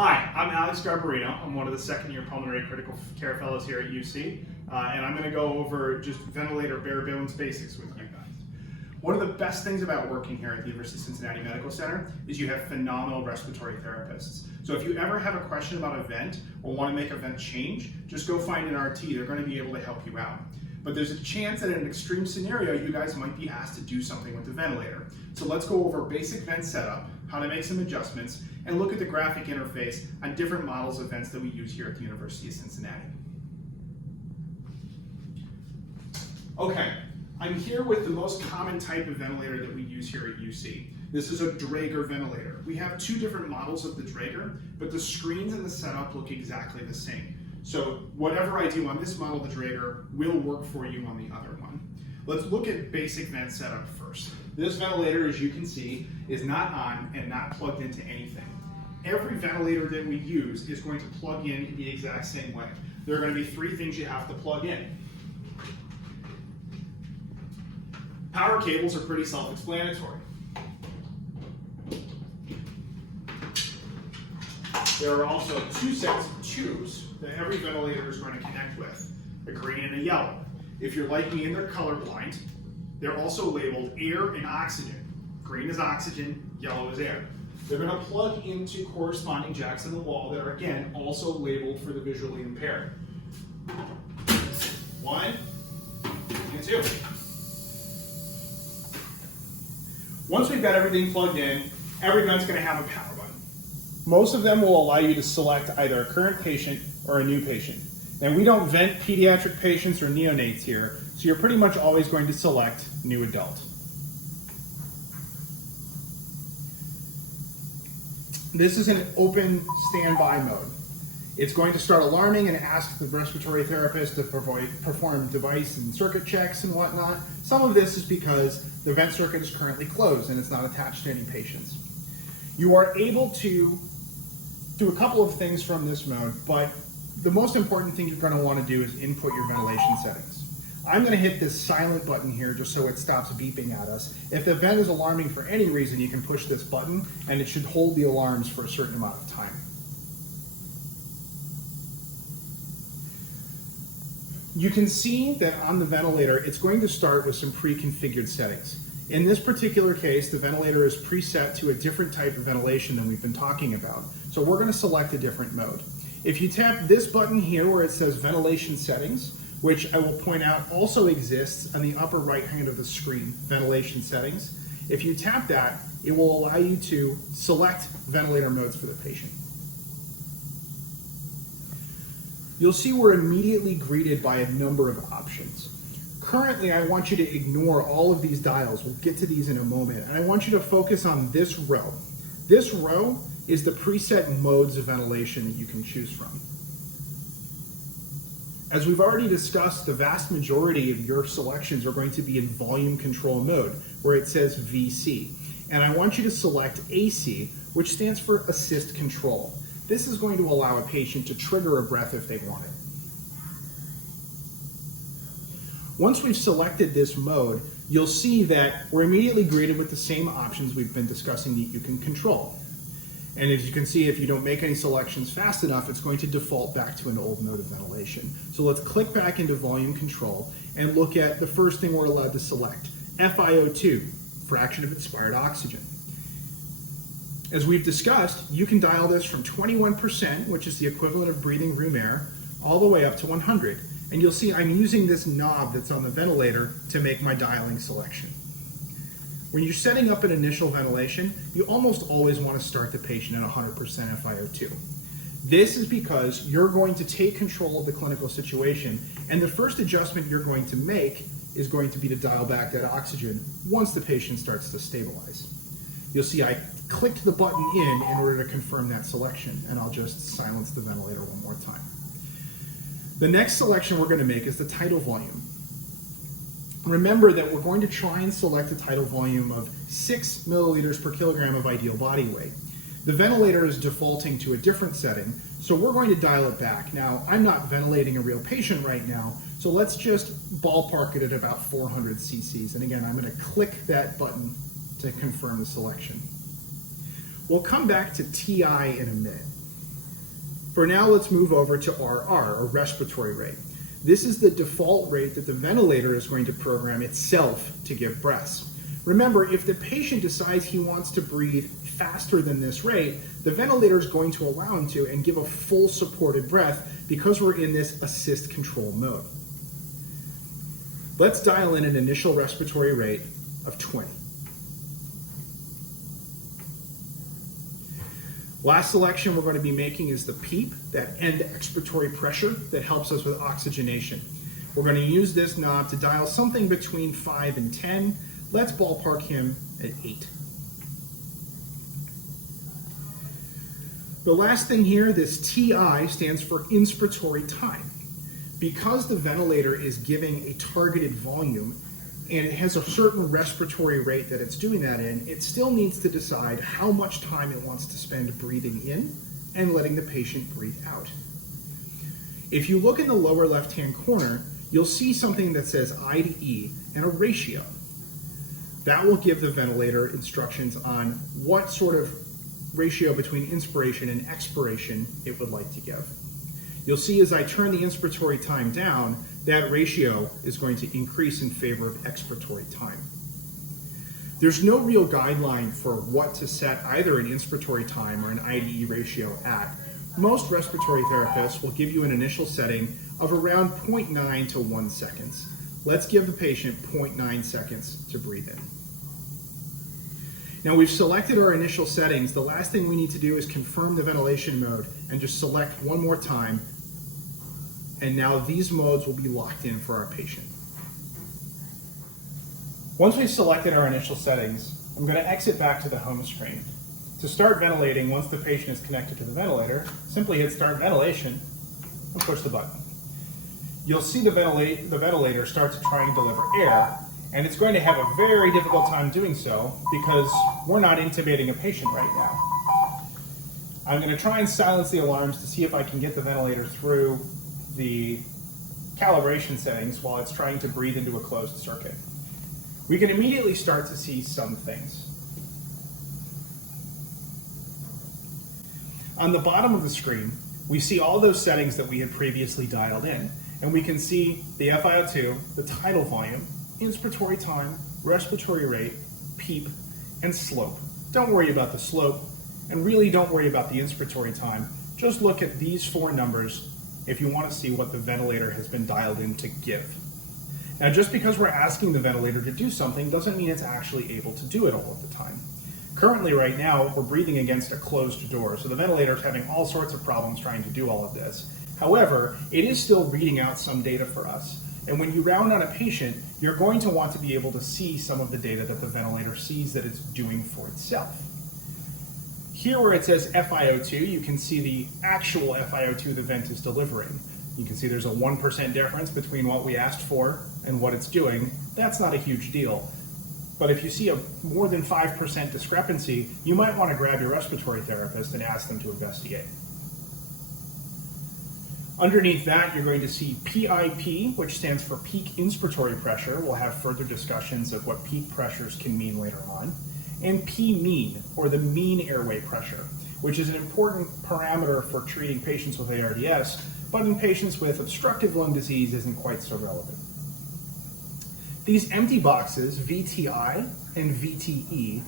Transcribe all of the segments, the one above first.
Hi, I'm Alex Garbarino. I'm one of the second-year pulmonary critical care fellows here at UC, and I'm going to go over just ventilator bare bones basics with you guys. One of the best things about working here at the University of Cincinnati Medical Center is you have phenomenal respiratory therapists. So if you ever have a question about a vent or want to make a vent change, just go find an RT. They're going to be able to help you out. But there's a chance that in an extreme scenario, you guys might be asked to do something with the ventilator. So let's go over basic vent setup, how to make some adjustments, and look at the graphic interface on different models of vents that we use here at the University of Cincinnati. Okay, I'm here with the most common type of ventilator that we use here at UC. This is a Draeger ventilator. We have two different models of the Draeger, but the screens and the setup look exactly the same. So whatever I do on this model of the Draeger will work for you on the other one. Let's look at basic vent setup first. This ventilator, as you can see, is not on and not plugged into anything. Every ventilator that we use is going to plug in the exact same way. There are going to be three things you have to plug in. Power cables are pretty self-explanatory. There are also two sets of tubes that every ventilator is going to connect with, a green and a yellow. If you're like me and they're colorblind, they're also labeled air and oxygen. Green is oxygen, yellow is air. They're going to plug into corresponding jacks in the wall that are, again, also labeled for the visually impaired. 1 and 2. Once we've got everything plugged in, every vent's going to have a power button. Most of them will allow you to select either a current patient or a new patient. And we don't vent pediatric patients or neonates here, so you're pretty much always going to select new adult. This is an open standby mode. It's going to start alarming and ask the respiratory therapist to perform device and circuit checks and whatnot. Some of this is because the vent circuit is currently closed and it's not attached to any patients. You are able to do a couple of things from this mode, but the most important thing you're going to want to do is input your ventilation settings. I'm going to hit this silent button here just so it stops beeping at us. If the vent is alarming for any reason, you can push this button and it should hold the alarms for a certain amount of time. You can see that on the ventilator, it's going to start with some pre-configured settings. In this particular case, the ventilator is preset to a different type of ventilation than we've been talking about. So we're going to select a different mode. If you tap this button here where it says ventilation settings, which I will point out also exists on the upper right hand of the screen, ventilation settings. If you tap that, it will allow you to select ventilator modes for the patient. You'll see we're immediately greeted by a number of options. Currently, I want you to ignore all of these dials. We'll get to these in a moment. And I want you to focus on this row. This row is the preset modes of ventilation that you can choose from. As we've already discussed, the vast majority of your selections are going to be in volume control mode, where it says VC. And I want you to select AC, which stands for assist control. This is going to allow a patient to trigger a breath if they want it. Once we've selected this mode, you'll see that we're immediately greeted with the same options we've been discussing that you can control. And as you can see, if you don't make any selections fast enough, it's going to default back to an old mode of ventilation. So let's click back into volume control and look at the first thing we're allowed to select, FiO2, fraction of inspired oxygen. As we've discussed, you can dial this from 21%, which is the equivalent of breathing room air, all the way up to 100. And you'll see I'm using this knob that's on the ventilator to make my dialing selection. When you're setting up an initial ventilation, you almost always want to start the patient at 100% FiO2. This is because you're going to take control of the clinical situation, and the first adjustment you're going to make is going to be to dial back that oxygen once the patient starts to stabilize. You'll see I clicked the button in order to confirm that selection, and I'll just silence the ventilator one more time. The next selection we're going to make is the tidal volume. Remember that we're going to try and select a tidal volume of 6 milliliters per kilogram of ideal body weight. The ventilator is defaulting to a different setting, so we're going to dial it back. Now, I'm not ventilating a real patient right now, so let's just ballpark it at about 400 cc's. And again, I'm going to click that button to confirm the selection. We'll come back to TI in a minute. For now, let's move over to RR, or respiratory rate. This is the default rate that the ventilator is going to program itself to give breaths. Remember, if the patient decides he wants to breathe faster than this rate, the ventilator is going to allow him to and give a full supported breath because we're in this assist control mode. Let's dial in an initial respiratory rate of 20. Last selection we're going to be making is the PEEP, that end expiratory pressure that helps us with oxygenation. We're going to use this knob to dial something between 5 and 10. Let's ballpark him at 8. The last thing here, this TI stands for inspiratory time. Because the ventilator is giving a targeted volume and it has a certain respiratory rate that it's doing that in, it still needs to decide how much time it wants to spend breathing in and letting the patient breathe out. If you look in the lower left-hand corner, you'll see something that says I to E and a ratio. That will give the ventilator instructions on what sort of ratio between inspiration and expiration it would like to give. You'll see as I turn the inspiratory time down, that ratio is going to increase in favor of expiratory time. There's no real guideline for what to set either an inspiratory time or an IDE ratio at. Most respiratory therapists will give you an initial setting of around 0.9 to 1 seconds. Let's give the patient 0.9 seconds to breathe in. Now we've selected our initial settings. The last thing we need to do is confirm the ventilation mode and just select one more time. And now these modes will be locked in for our patient. Once we've selected our initial settings, I'm going to exit back to the home screen. To start ventilating, once the patient is connected to the ventilator, simply hit start ventilation and push the button. You'll see the ventilator start to try and deliver air, and it's going to have a very difficult time doing so because we're not intubating a patient right now. I'm going to try and silence the alarms to see if I can get the ventilator through the calibration settings while it's trying to breathe into a closed circuit. We can immediately start to see some things. On the bottom of the screen, we see all those settings that we had previously dialed in, and we can see the FiO2, the tidal volume, inspiratory time, respiratory rate, PEEP, and slope. Don't worry about the slope, and really don't worry about the inspiratory time. Just look at these 4 numbers if you want to see what the ventilator has been dialed in to give. Now, just because we're asking the ventilator to do something doesn't mean it's actually able to do it all of the time. Currently, right now, we're breathing against a closed door, so the ventilator is having all sorts of problems trying to do all of this. However, it is still reading out some data for us. And when you round on a patient, you're going to want to be able to see some of the data that the ventilator sees that it's doing for itself. Here where it says FiO2, you can see the actual FiO2 the vent is delivering. You can see there's a 1% difference between what we asked for and what it's doing. That's not a huge deal. But if you see a more than 5% discrepancy, you might want to grab your respiratory therapist and ask them to investigate. Underneath that, you're going to see PIP, which stands for peak inspiratory pressure. We'll have further discussions of what peak pressures can mean later on. And P-mean, or the mean airway pressure, which is an important parameter for treating patients with ARDS, but in patients with obstructive lung disease isn't quite so relevant. These empty boxes, VTI and VTE,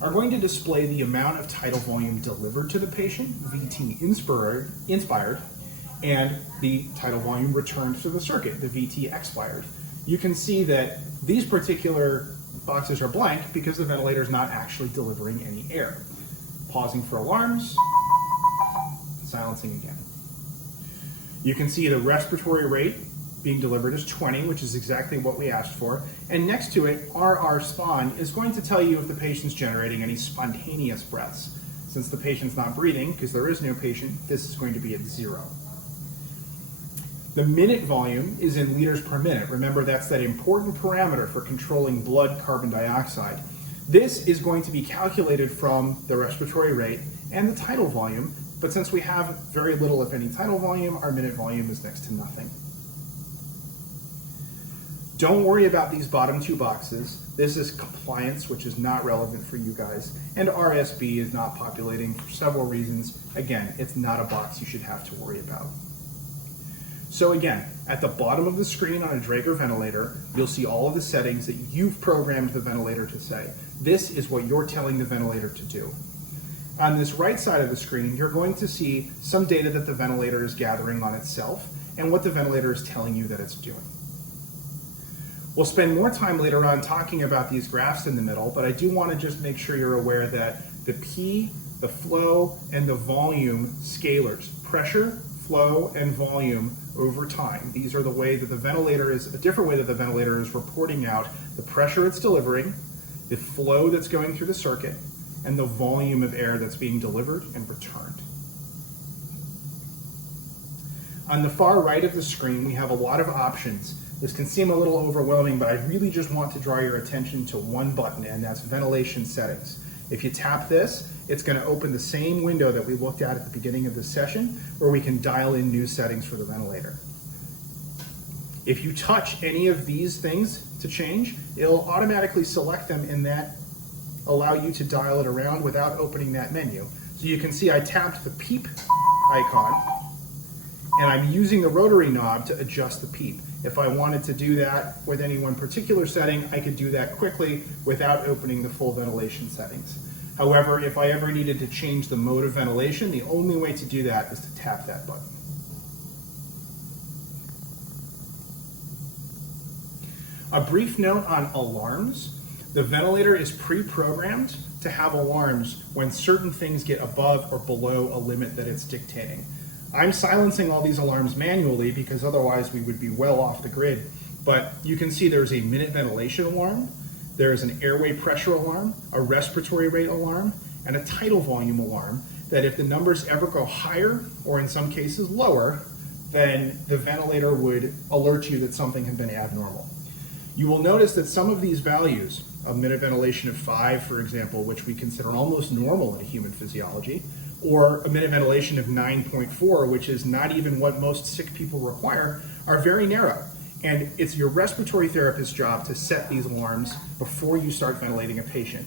are going to display the amount of tidal volume delivered to the patient, VT inspired, and the tidal volume returned to the circuit, the VT expired. You can see that these particular boxes are blank because the ventilator is not actually delivering any air. Pausing for alarms, silencing again. You can see the respiratory rate being delivered as 20, which is exactly what we asked for. And next to it, RR spawn is going to tell you if the patient's generating any spontaneous breaths. Since the patient's not breathing, because there is no patient, this is going to be at 0. The minute volume is in liters per minute. Remember, that's that important parameter for controlling blood carbon dioxide. This is going to be calculated from the respiratory rate and the tidal volume, but since we have very little, if any, tidal volume, our minute volume is next to nothing. Don't worry about these bottom two boxes. This is compliance, which is not relevant for you guys, and RSB is not populating for several reasons. Again, it's not a box you should have to worry about. So again, at the bottom of the screen on a Draeger ventilator, you'll see all of the settings that you've programmed the ventilator to say. This is what you're telling the ventilator to do. On this right side of the screen, you're going to see some data that the ventilator is gathering on itself and what the ventilator is telling you that it's doing. We'll spend more time later on talking about these graphs in the middle, but I do want to just make sure you're aware that the P, the flow, and the volume scalars, pressure, flow, and volume over time. These are the way that the ventilator is, a different way that the ventilator is reporting out the pressure it's delivering, the flow that's going through the circuit, and the volume of air that's being delivered and returned. On the far right of the screen, we have a lot of options. This can seem a little overwhelming, but I really just want to draw your attention to one button, and that's ventilation settings. If you tap this, it's going to open the same window that we looked at the beginning of this session, where we can dial in new settings for the ventilator. If you touch any of these things to change, it'll automatically select them and that allow you to dial it around without opening that menu. So you can see I tapped the PEEP icon, and I'm using the rotary knob to adjust the PEEP. If I wanted to do that with any one particular setting, I could do that quickly without opening the full ventilation settings. However, if I ever needed to change the mode of ventilation, the only way to do that is to tap that button. A brief note on alarms. The ventilator is pre-programmed to have alarms when certain things get above or below a limit that it's dictating. I'm silencing all these alarms manually because otherwise we would be well off the grid. But you can see there's a minute ventilation alarm, there's an airway pressure alarm, a respiratory rate alarm, and a tidal volume alarm that if the numbers ever go higher, or in some cases lower, then the ventilator would alert you that something had been abnormal. You will notice that some of these values, a minute ventilation of 5, for example, which we consider almost normal in a human physiology, or a minute ventilation of 9.4, which is not even what most sick people require, are very narrow. And it's your respiratory therapist's job to set these alarms before you start ventilating a patient.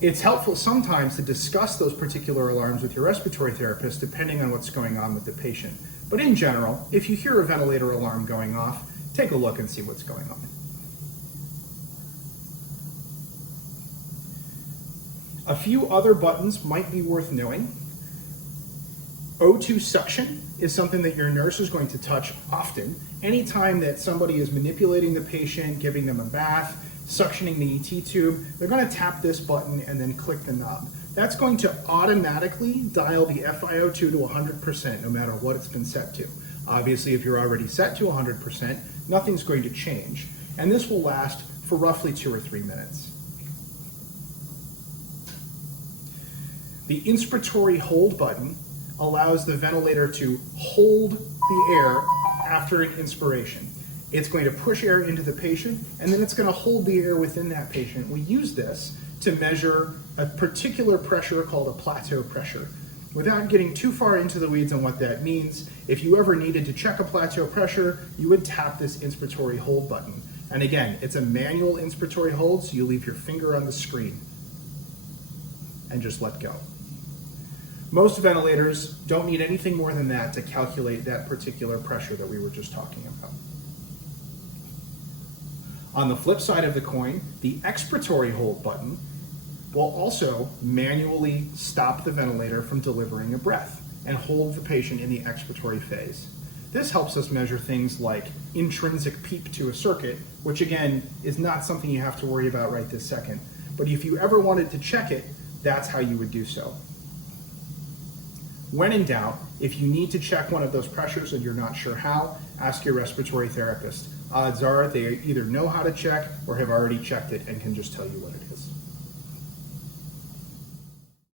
It's helpful sometimes to discuss those particular alarms with your respiratory therapist depending on what's going on with the patient. But in general, if you hear a ventilator alarm going off, take a look and see what's going on. A few other buttons might be worth knowing. O2 suction is something that your nurse is going to touch often. Anytime that somebody is manipulating the patient, giving them a bath, suctioning the ET tube, they're going to tap this button and then click the knob. That's going to automatically dial the FiO2 to 100% no matter what it's been set to. Obviously, if you're already set to 100%, nothing's going to change. And this will last for roughly 2 or 3 minutes. The inspiratory hold button allows the ventilator to hold the air after an inspiration. It's going to push air into the patient, and then it's going to hold the air within that patient. We use this to measure a particular pressure called a plateau pressure. Without getting too far into the weeds on what that means, if you ever needed to check a plateau pressure, you would tap this inspiratory hold button. And again, it's a manual inspiratory hold, so you leave your finger on the screen and just let go. Most ventilators don't need anything more than that to calculate that particular pressure that we were just talking about. On the flip side of the coin, the expiratory hold button will also manually stop the ventilator from delivering a breath and hold the patient in the expiratory phase. This helps us measure things like intrinsic PEEP to a circuit, which again is not something you have to worry about right this second. But if you ever wanted to check it, that's how you would do so. When in doubt, if you need to check one of those pressures and you're not sure how, ask your respiratory therapist. Odds are they either know how to check or have already checked it and can just tell you what it is.